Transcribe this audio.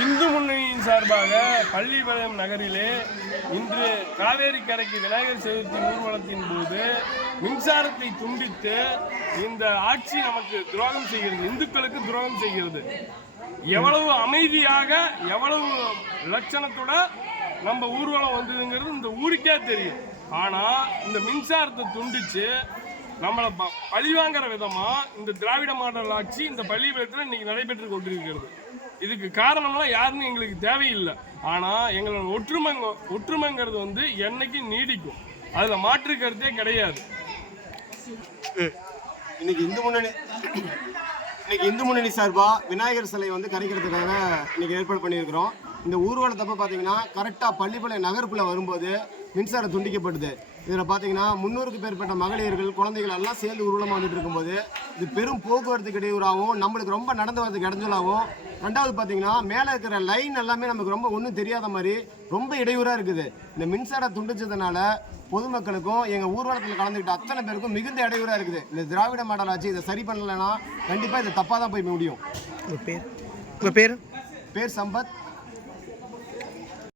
இந்து முன்னணியின் சார்பாக பள்ளிப்பாளையம் நகரிலே இன்று காவேரி கரைக்கு விநாயகர் சதுர்த்தி ஊர்வலத்தின் போது மின்சாரத்தை துண்டித்து இந்த ஆட்சி நமக்கு துரோகம் செய்கிறது. இந்துக்களுக்கு துரோகம் செய்கிறது. எவ்வளவு அமைதியாக எவ்வளவு லட்சணத்தோட நம்ம ஊர்வலம் வந்ததுங்கிறது இந்த ஊருக்கே தெரியும். ஆனால் இந்த மின்சாரத்தை துண்டித்து நம்மளை ப- பழிவாங்கிற விதமாக இந்த திராவிட மாடல் ஆட்சி இந்த பள்ளிக்கூடத்தில் இன்னைக்கு நடைபெற்று கொண்டிருக்கிறது. இதுக்கு காரணம்லாம் யாருன்னு எங்களுக்கு தேவையில்லை. ஆனால் எங்களோட ஒற்றுமை ஒற்றுமைங்கிறது வந்து என்னைக்கும் நீடிக்கும். அதில் மாற்று கருத்தே கிடையாது. இன்னைக்கு இந்து முன்னணி இன்னைக்கு இந்து முன்னணி சார்பா விநாயகர் சிலை வந்து கரைக்கிறதுக்காக இன்னைக்கு ஏற்பாடு பண்ணியிருக்கிறோம். இந்த ஊர்வலத்தப்ப பார்த்தீங்கன்னா கரெக்டாக பள்ளிப்பாளையம் நகருக்குள்ளே வரும்போது மின்சாரம் துண்டிக்கப்படுது இதில் பார்த்தீங்கன்னா முந்நூறுக்கு பேர்பட்ட மகளிர்கள் குழந்தைகள் எல்லாம் சேர்ந்து ஊர்வலமாக வந்துட்டு இருக்கும்போது இது பெரும் போக்குவரத்துக்கு இடையூறாகவும் நம்மளுக்கு ரொம்ப நடந்து வரதுக்கு இடைஞ்சலாகவும் ரெண்டாவது பார்த்தீங்கன்னா மேலே இருக்கிற லைன் எல்லாமே நமக்கு ரொம்ப ஒன்றும் தெரியாத மாதிரி ரொம்ப இடையூறாக இருக்குது. இந்த மின்சாரம் துண்டிச்சதுனால பொதுமக்களுக்கும் எங்கள் ஊர்வலத்தில் கலந்துக்கிட்ட அத்தனை பேருக்கும் மிகுந்த இடையூறாக இருக்குது. இந்த திராவிட மாடல் ஆட்சி இதை சரி பண்ணலைன்னா கண்டிப்பாக இது தப்பாக தான் போய் முடியும். பேர்? பேர்? பேர் சம்பத்.